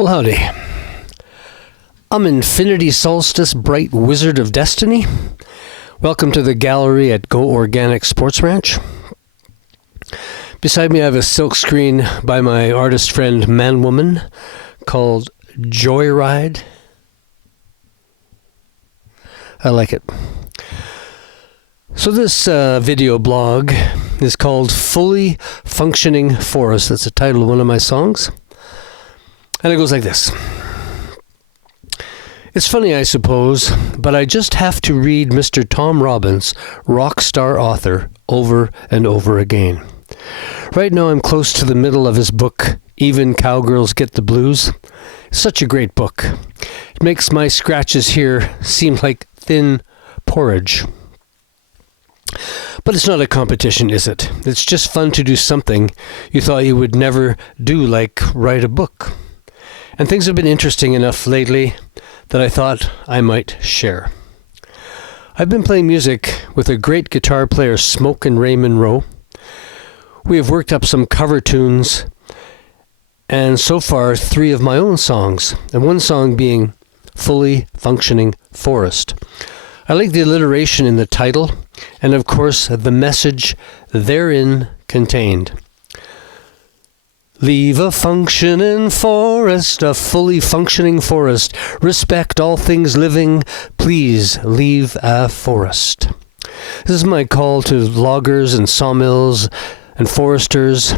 Well, howdy. I'm Infinity Solstice, bright wizard of destiny. Welcome to the gallery at Go Organic Sports Ranch. Beside me I have a silk screen by my artist friend Man Woman called Joyride. I like it. So this video blog is called Fully Functioning Forest. That's the title of one of my songs. And it goes like this. It's funny, I suppose, but I just have to read Mr. Tom Robbins, rock star author, over and over again. Right now I'm close to the middle of his book, Even Cowgirls Get the Blues. It's such a great book. It makes my scratches here seem like thin porridge. But it's not a competition, is it? It's just fun to do something you thought you would never do, like write a book. And things have been interesting enough lately that I thought I might share. I've been playing music with a great guitar player, Smoke and Ray Monroe. We have worked up some cover tunes, and so far 3 of my own songs, and one song being Fully Functioning Forest. I like the alliteration in the title, and of course the message therein contained. Leave a functioning forest, a fully functioning forest. Respect all things living. Please leave a forest. This is my call to loggers and sawmills and foresters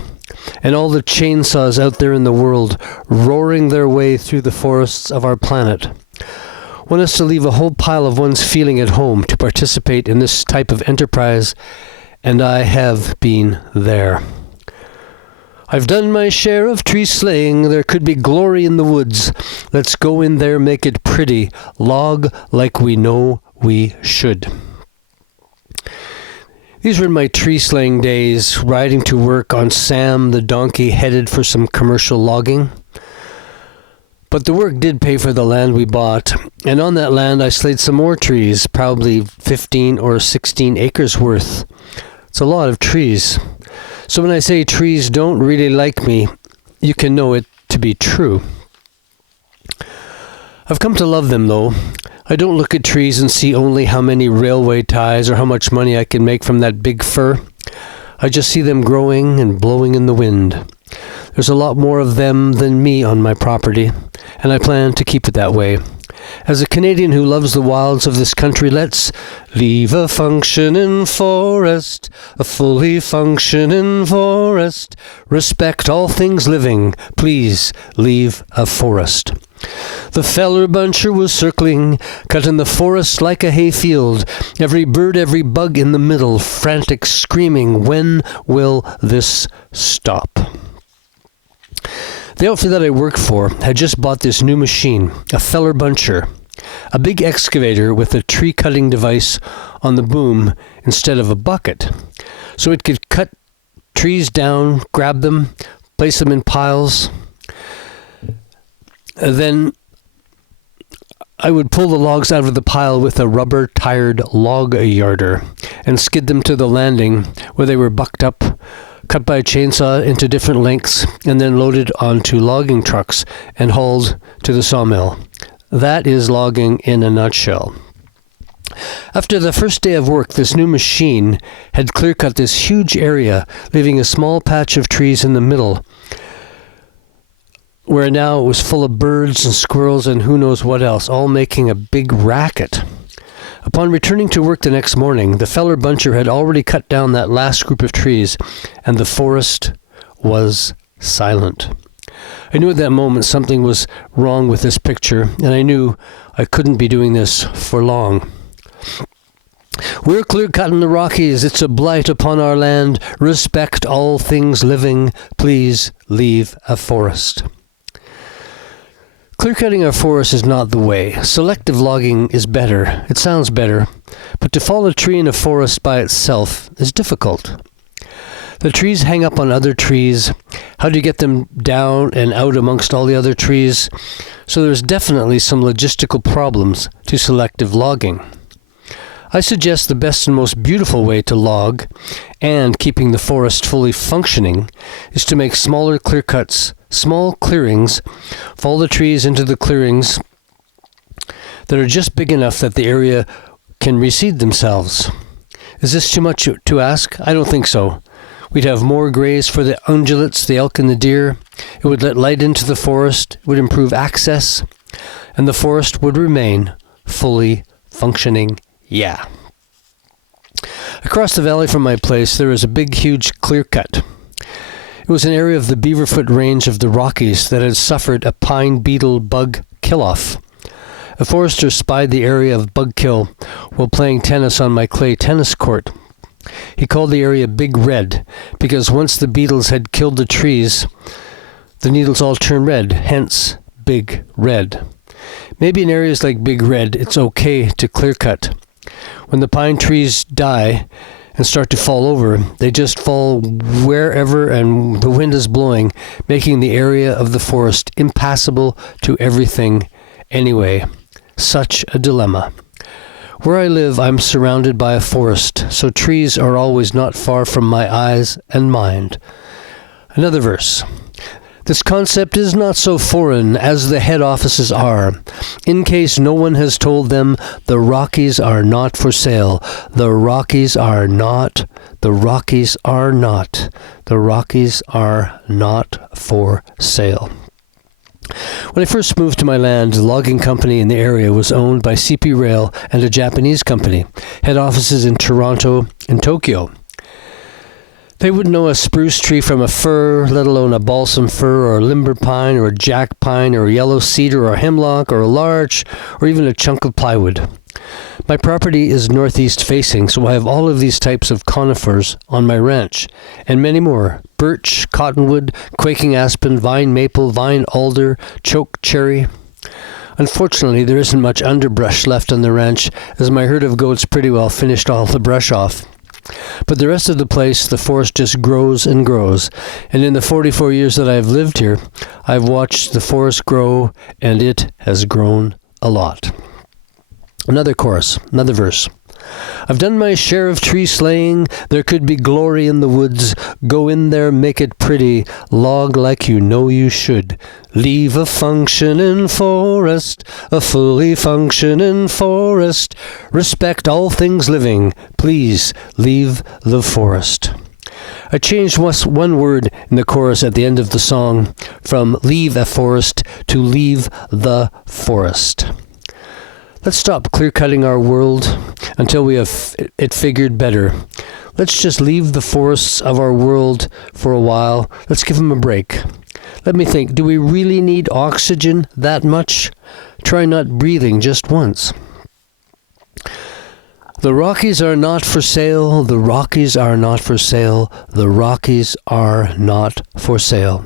and all the chainsaws out there in the world roaring their way through the forests of our planet. Want us to leave a whole pile of one's feeling at home to participate in this type of enterprise, and I have been there. I've done my share of tree slaying, there could be glory in the woods. Let's go in there, make it pretty, log like we know we should. These were my tree slaying days, riding to work on Sam the donkey headed for some commercial logging. But the work did pay for the land we bought, and on that land I slayed some more trees, probably 15 or 16 acres worth. It's a lot of trees. So when I say trees don't really like me, you can know it to be true. I've come to love them, though. I don't look at trees and see only how many railway ties or how much money I can make from that big fir. I just see them growing and blowing in the wind. There's a lot more of them than me on my property, and I plan to keep it that way. As a Canadian who loves the wilds of this country, let's leave a functioning forest, a fully functioning forest. Respect all things living, please leave a forest. The feller buncher was circling, cutting the forest like a hayfield. Every bird, every bug in the middle, frantic screaming, when will this stop? The outfit that I work for had just bought this new machine, a feller buncher, a big excavator with a tree-cutting device on the boom instead of a bucket, so it could cut trees down, grab them, place them in piles. Then I would pull the logs out of the pile with a rubber-tired log yarder and skid them to the landing where they were bucked up, cut by a chainsaw into different lengths, and then loaded onto logging trucks and hauled to the sawmill. That is logging in a nutshell. After the first day of work, this new machine had clear-cut this huge area, leaving a small patch of trees in the middle, where now it was full of birds and squirrels and who knows what else, all making a big racket. Upon returning to work the next morning, the feller buncher had already cut down that last group of trees, and the forest was silent. I knew at that moment something was wrong with this picture, and I knew I couldn't be doing this for long. We're clear-cutting the Rockies. It's a blight upon our land. Respect all things living. Please leave a forest. Clear-cutting our forest is not the way. Selective logging is better. It sounds better. But to fall a tree in a forest by itself is difficult. The trees hang up on other trees. How do you get them down and out amongst all the other trees? So there's definitely some logistical problems to selective logging. I suggest the best and most beautiful way to log, and keeping the forest fully functioning, is to make smaller clear cuts small clearings. Follow the trees into the clearings that are just big enough that the area can reseed themselves. Is this too much to ask? I don't think so. We'd have more graze for the ungulates, the elk, and the deer. It would let light into the forest, it would improve access, and the forest would remain fully functioning. Yeah. Across the valley from my place, there is a big, huge clear cut. It was an area of the Beaverfoot Range of the Rockies that had suffered a pine beetle bug kill-off. A forester spied the area of bug kill while playing tennis on my clay tennis court. He called the area Big Red because once the beetles had killed the trees, the needles all turn red, hence Big Red. Maybe in areas like Big Red, it's okay to clear cut. When the pine trees die and start to fall over, they just fall wherever and the wind is blowing, making the area of the forest impassable to everything anyway. Such a dilemma. Where I live, I'm surrounded by a forest, so trees are always not far from my eyes and mind. Another verse. This concept is not so foreign as the head offices are. In case no one has told them, the Rockies are not for sale. The Rockies are not. The Rockies are not. The Rockies are not for sale. When I first moved to my land, the logging company in the area was owned by CP Rail and a Japanese company, head offices in Toronto and Tokyo. They wouldn't know a spruce tree from a fir, let alone a balsam fir or a limber pine or a jack pine or a yellow cedar or a hemlock or a larch or even a chunk of plywood. My property is northeast facing, so I have all of these types of conifers on my ranch, and many more: birch, cottonwood, quaking aspen, vine maple, vine alder, choke cherry. Unfortunately, there isn't much underbrush left on the ranch, as my herd of goats pretty well finished all the brush off. But the rest of the place, the forest just grows and grows, and in the 44 years that I've lived here, I've watched the forest grow, and it has grown a lot. Another chorus, another verse. I've done my share of tree slaying, there could be glory in the woods. Go in there, make it pretty, log like you know you should. Leave a functioning forest, a fully functioning forest. Respect all things living, please leave the forest. I changed one word in the chorus at the end of the song from leave a forest to leave the forest. Let's stop clear-cutting our world until we have it figured better. Let's just leave the forests of our world for a while. Let's give them a break. Let me think, do we really need oxygen that much? Try not breathing just once. The Rockies are not for sale. The Rockies are not for sale. The Rockies are not for sale.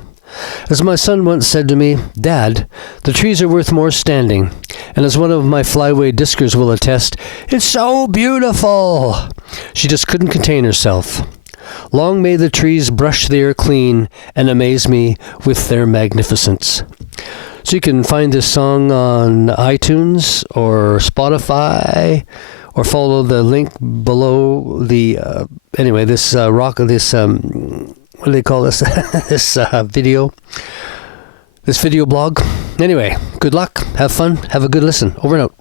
As my son once said to me, Dad, the trees are worth more standing. And as one of my flyway discers will attest, it's so beautiful. She just couldn't contain herself. Long may the trees brush the air clean and amaze me with their magnificence. So you can find this song on iTunes or Spotify, or follow the link below the, what do they call this? This video blog. Anyway, good luck, have fun, have a good listen. Over and out.